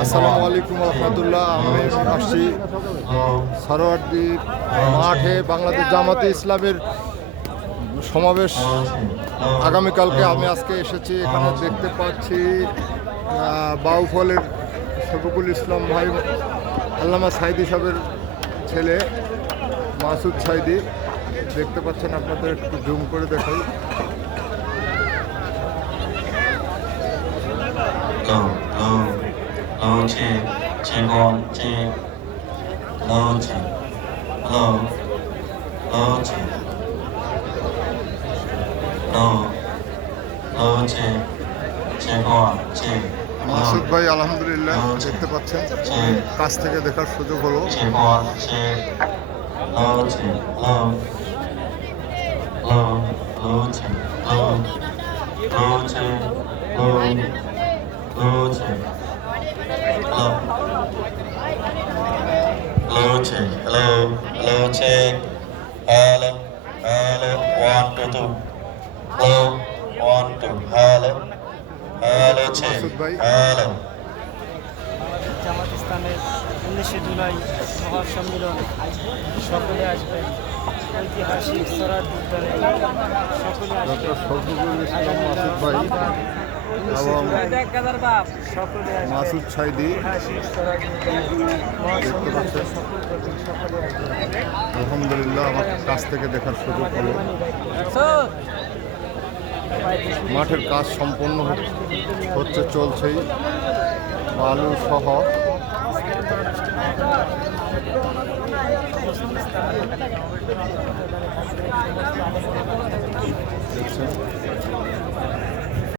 আসসালামু আলাইকুম রহমতুল্লাহ। আমি আসছি সরোয়ার্দী মাঠে বাংলাদেশ জামাতে ইসলামের সমাবেশ আগামীকালকে। আমি আজকে এসেছি, এখানে দেখতে পাচ্ছি বাউফলের শফিকুল ইসলাম ভাই, আল্লামা সাইদি সাহেবের ছেলে মাসুদ সাইদি। দেখতে পাচ্ছেন, আপনাদের একটু জুম করে দেখাই। মাসুদ ভাই আলহামদুলিল্লাহ দেখতে পাচ্ছেন, কাছ থেকে দেখার সুযোগ হলো। Hello, check. Hello, 1, 2, 2. Hello, 1, 2. Hello, check. Masud ভাই Hello. জামাত ইসলামের 19শে জুলাই মহাসম্মেলন সকলে আসবেন। ঐতিহাসিক সরার্দি উদ্যানে সকলে আসবেন। ডক্টর শফিকুল ইসলাম মাসুদ ভাই এবং সকলে আসবেন। মাসুদ সাইদি ঐতিহাসিক সরার্দি উদ্যানে মহাসম্মেলন সকল প্রতীক সকলে আসবেন। আলহামদুলিল্লাহ আমার কাছ থেকে দেখার সুযোগ হলো। মাঠের কাজ সম্পন্ন হচ্ছে, চলছেই, বালু সহ। দেখছেন